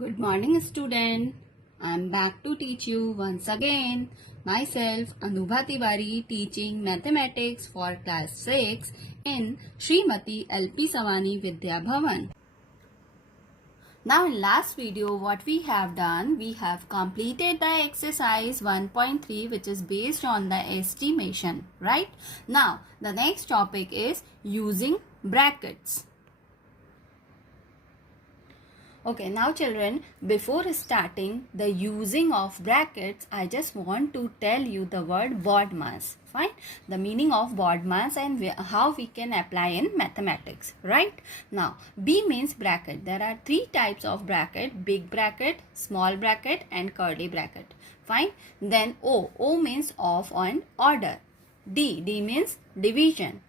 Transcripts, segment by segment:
Good morning, student. I am back to teach you once again. Myself, Anubha Tiwari, teaching mathematics for class 6 in Srimati LP Savani Vidya Bhavan. Now in last video what we have done, we have completed the exercise 1.3 which is based on the estimation, right? Now the next topic is using brackets. Okay, now children, before starting the using of brackets, I just want to tell you the word BODMAS. Fine, the meaning of BODMAS and how we can apply in mathematics, right? Now, B means bracket. There are three types of bracket: big bracket, small bracket and curly bracket. Fine. Then O means of and order. D means division.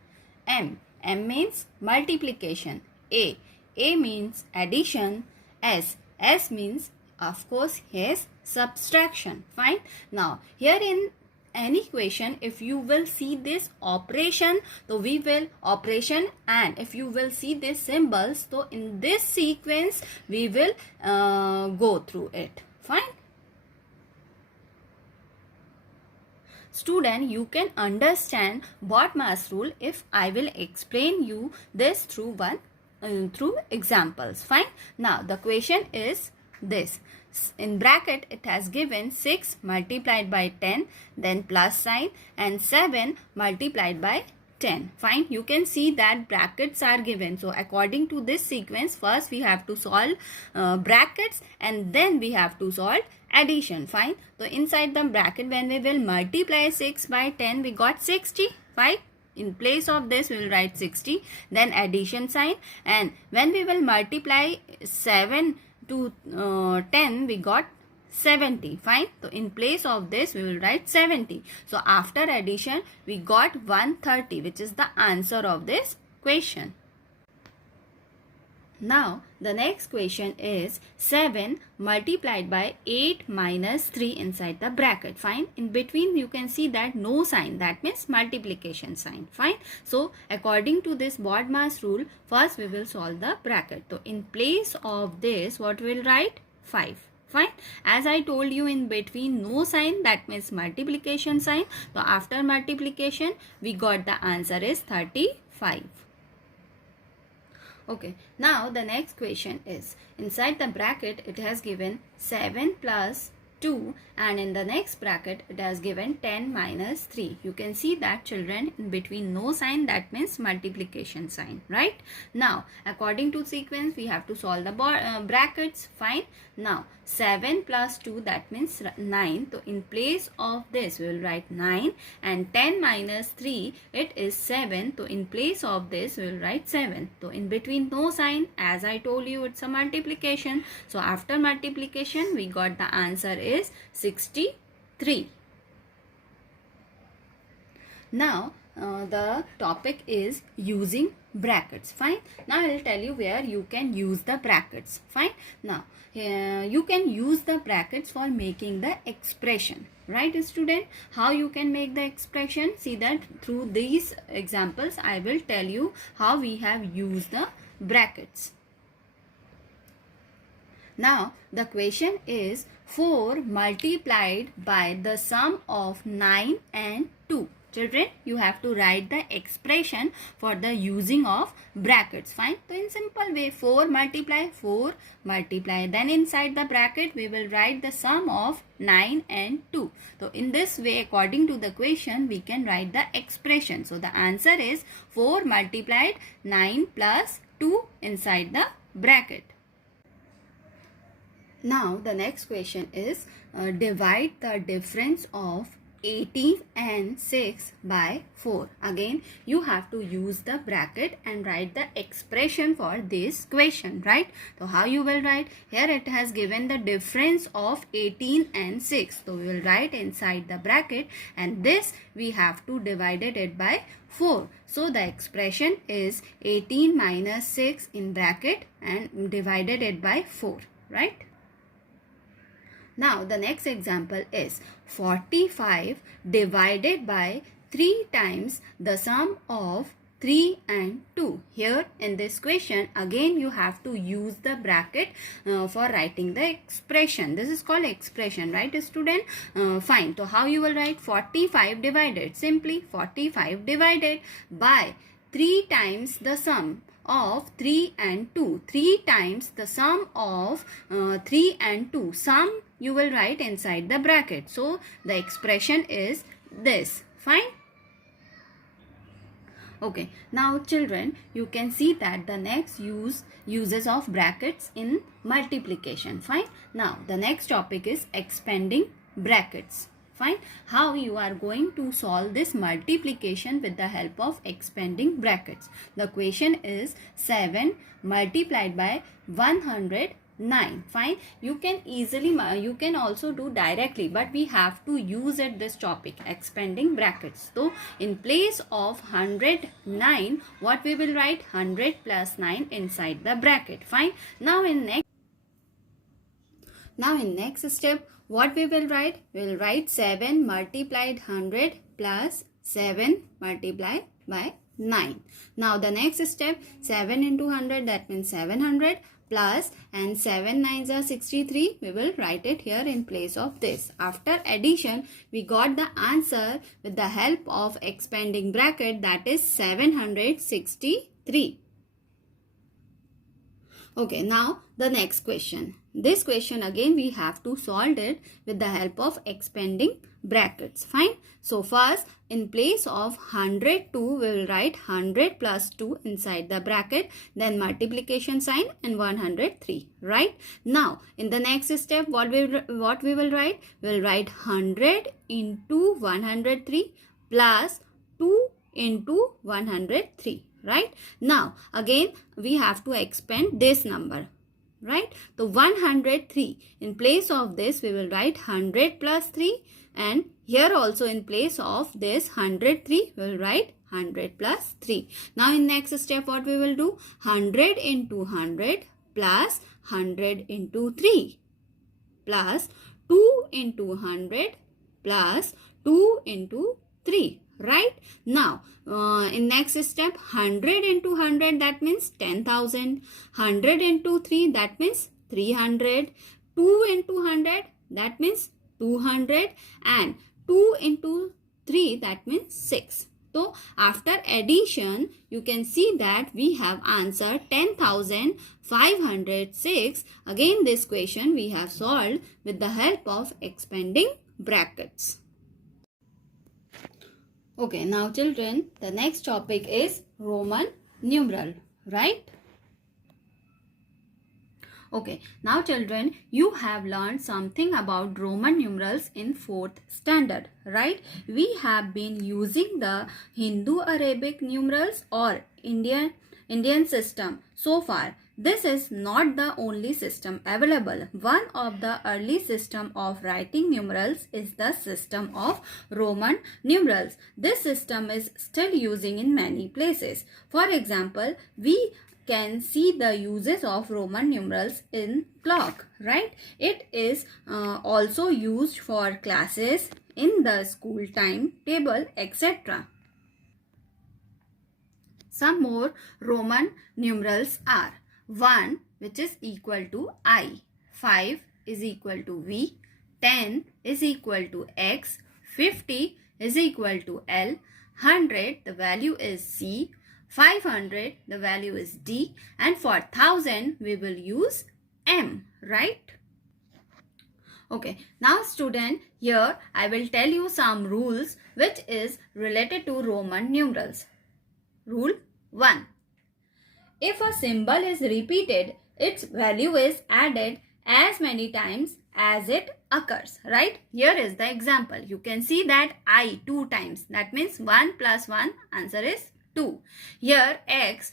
M means multiplication. A means addition. S means, of course, yes, subtraction. Fine. Now here in any equation, if you will see this operation, so we will operation, and if you will see these symbols, so in this sequence we will go through it. Fine. Student, you can understand BODMAS rule if I will explain you this through through examples. Fine. Now the question is this. In bracket it has given 6 multiplied by 10, then plus sign, and 7 multiplied by 10. Fine. You can see that brackets are given. So according to this sequence, first we have to solve brackets and then we have to solve addition. Fine. So inside the bracket, when we will multiply 6 by 10, we got 60. Fine. In place of this we will write 60, then addition sign, and when we will multiply 7 to 10 we got 70. Fine. So in place of this we will write 70. So after addition we got 130, which is the answer of this question. Now the next question is 7 multiplied by 8 minus 3 inside the bracket. Fine. In between you can see that no sign, that means multiplication sign. Fine. So according to this BODMAS rule, first we will solve the bracket. So in place of this what we will write? 5. Fine. As I told you, in between no sign, that means multiplication sign. So after multiplication we got the answer is 35. Okay, now the next question is, inside the bracket it has given 7 plus 2, and in the next bracket it has given 10 minus 3. You can see that, children, in between no sign, that means multiplication sign, right? Now according to sequence we have to solve the brackets. Fine. Now 7 plus 2, that means 9. So in place of this we will write 9, and 10 minus 3, it is 7. So in place of this we will write 7. So in between no sign, as I told you, it's a multiplication. So after multiplication we got the answer is 63. Now the topic is using brackets. Fine. Now I will tell you where you can use the brackets. Fine. Now you can use the brackets for making the expression, right, student? How you can make the expression? See that through these examples I will tell you how we have used the brackets. Now the question is 4 multiplied by the sum of 9 and 2. Children, you have to write the expression for the using of brackets. Fine. So in simple way, 4 multiply, then inside the bracket we will write the sum of 9 and 2. So in this way, according to the question, we can write the expression. So the answer is 4 multiplied 9 plus 2 inside the bracket. Now the next question is divide the difference of 18 and 6 by 4. Again you have to use the bracket and write the expression for this question, right? So how you will write? Here it has given the difference of 18 and 6. So we will write inside the bracket, and this we have to divide it by 4. So the expression is 18 minus 6 in bracket and divided it by 4, right? Now the next example is 45 divided by 3 times the sum of 3 and 2. Here in this question again you have to use the bracket for writing the expression. This is called expression, right student? Fine. So how you will write? 45 divided, simply 45 divided by 3 times the sum of 3 and 2. 3 times the sum of 3 and 2. Sum you will write inside the bracket. So the expression is this. Fine. Okay, now children, you can see that the next uses of brackets in multiplication. Fine. Now the next topic is expanding brackets. Fine. How you are going to solve this multiplication with the help of expanding brackets. The question is 7 multiplied by 109. Fine. You can easily, you can also do directly, but we have to use it this topic, expanding brackets. So in place of 109, what we will write? 100 plus 9 inside the bracket. Fine. Now in next step, what we will write? We will write 7 multiplied 100 plus 7 multiplied by 9. Now the next step, 7 into 100, that means 700 plus, and 7 9s are 63. We will write it here in place of this. After addition, we got the answer with the help of expanding bracket, that is 763. Okay, now the next question. This question again we have to solve it with the help of expanding brackets. Fine. So first, in place of 102, we will write 100 plus 2 inside the bracket, then multiplication sign and 103. Right. Now in the next step, what we will write? We will write 100 into 103 plus 2 into 103. Right. Now again we have to expand this number. Right. So 103, in place of this we will write 100 plus 3, and here also in place of this 103 we will write 100 plus 3. Now in next step what we will do? 100 into 100 plus 100 into 3 plus 2 into 100 plus 2 into 3. Right. Now in next step, 100 into 100, that means 10,000. 100 into 3, that means 300. 2 into 100, that means 200, and 2 into 3, that means 6. So after addition, you can see that we have answer 10,506. Again this question we have solved with the help of expanding brackets. Okay, now children, the next topic is Roman numeral, right? Okay, now children, you have learned something about Roman numerals in 4th standard, right? We have been using the Hindu-Arabic numerals or Indian system so far. This is not the only system available. One of the early system of writing numerals is the system of Roman numerals. This system is still using in many places. For example, we can see the uses of Roman numerals in clock, right? It is also used for classes, in the school timetable, etc. Some more Roman numerals are 1, which is equal to I, 5 is equal to V, 10 is equal to X, 50 is equal to L, 100 the value is C, 500 the value is D, and for 1000 we will use M, right? Okay, now student, here I will tell you some rules which is related to Roman numerals. Rule 1. If a symbol is repeated, its value is added as many times as it occurs, right? Here is the example. You can see that I 2 times. That means 1 plus 1, answer is 2. Here X,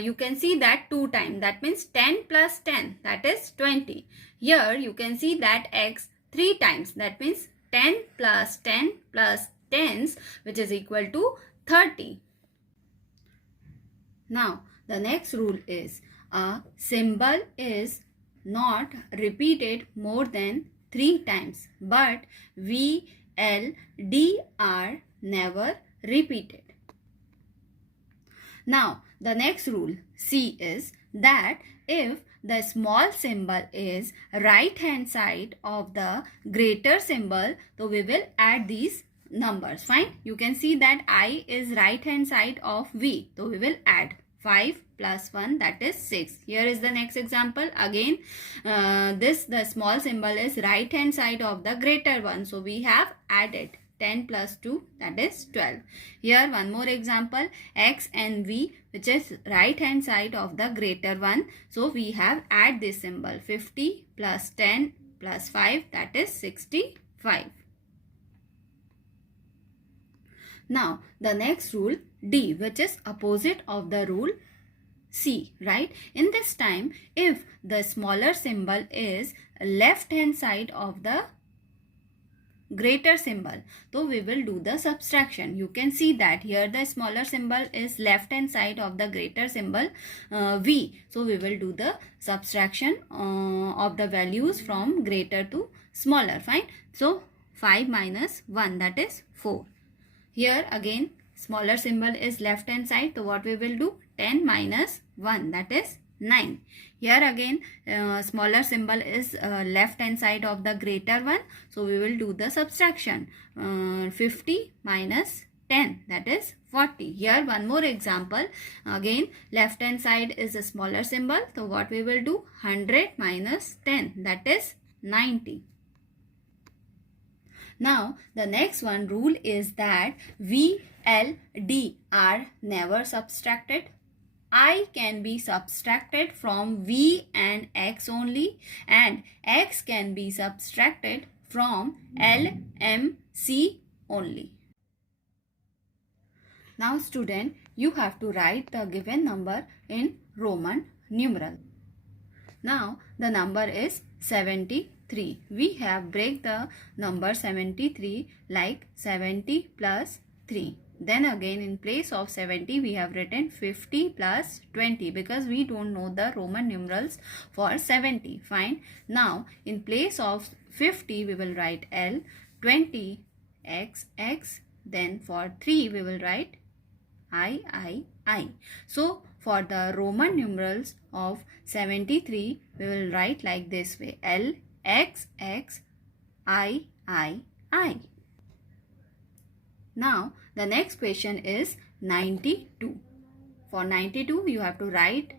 you can see that 2 times. That means 10 plus 10, that is 20. Here you can see that X 3 times. That means 10 plus 10 plus 10s, which is equal to 30. Now, the next rule is a symbol is not repeated more than 3 times, but V, L, D are never repeated. Now the next rule C is that if the small symbol is right hand side of the greater symbol, so we will add these numbers. Fine. You can see that I is right hand side of V, so we will add 5 plus 1, that is 6. Here is the next example. Again the small symbol is right hand side of the greater one, so we have added 10 plus 2, that is 12. Here one more example, X and V, which is right hand side of the greater one, so we have add this symbol 50 plus 10 plus 5, that is 65. Now the next rule D, which is opposite of the rule C, right? In this time, if the smaller symbol is left hand side of the greater symbol, so we will do the subtraction. You can see that here the smaller symbol is left hand side of the greater symbol V, so we will do the subtraction of the values from greater to smaller. Fine. So 5 minus 1, that is 4. Here again smaller symbol is left hand side, so what we will do, 10 minus 1, that is 9. Here again smaller symbol is left hand side of the greater one, so we will do the subtraction. 50 minus 10, that is 40. Here one more example, again left hand side is a smaller symbol, so what we will do, 100 minus 10, that is 90. Now the next one rule is that V, L, D are never subtracted. I can be subtracted from V and X only, and X can be subtracted from L, M, C only. Now student, you have to write the given number in Roman numeral. Now the number is 73. We have break the number 73 like 70 plus 3. Then again in place of 70 we have written 50 plus 20 because we don't know the Roman numerals for 70. Fine. Now in place of 50 we will write L, 20 X, X. Then for 3 we will write I. So for the Roman numerals of 73 we will write like this way, L, X, X, I. Now the next question is 92. For 92 you have to write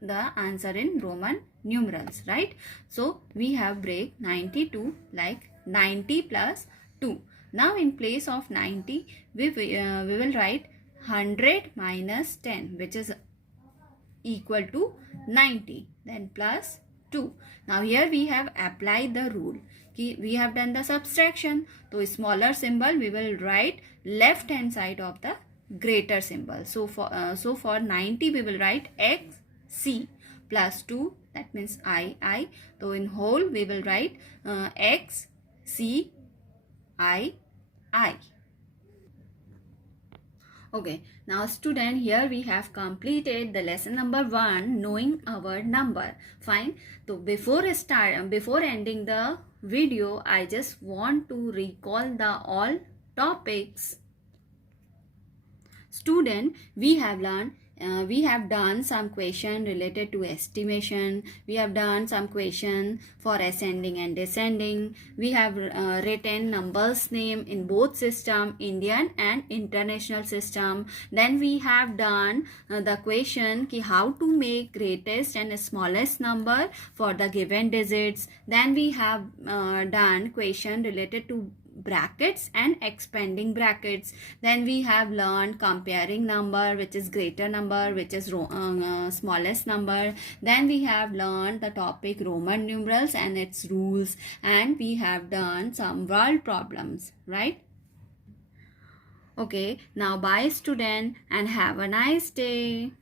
the answer in Roman numerals, right? So we have break 92 like 90 plus 2. Now in place of 90 we will write 100 minus 10, which is equal to 90, then plus 2. Now here we have applied the rule. We have done the subtraction. So smaller symbol we will write left hand side of the greater symbol. So for 90 we will write X, C plus 2, that means I. So in whole we will write X, C, I. Okay, now student, here we have completed the lesson number 1, knowing our number. Fine. So before ending the video, I just want to recall the all topics. Student, we have done some question related to estimation. We have done some question for ascending and descending. We have written numbers name in both system, Indian and international system. Then we have done the question ki how to make greatest and smallest number for the given digits. Then we have done question related to brackets and expanding brackets. Then we have learned comparing number, which is greater number, which is smallest number. Then we have learned the topic Roman numerals and its rules, and we have done some world problems, right? Okay, now bye student and have a nice day.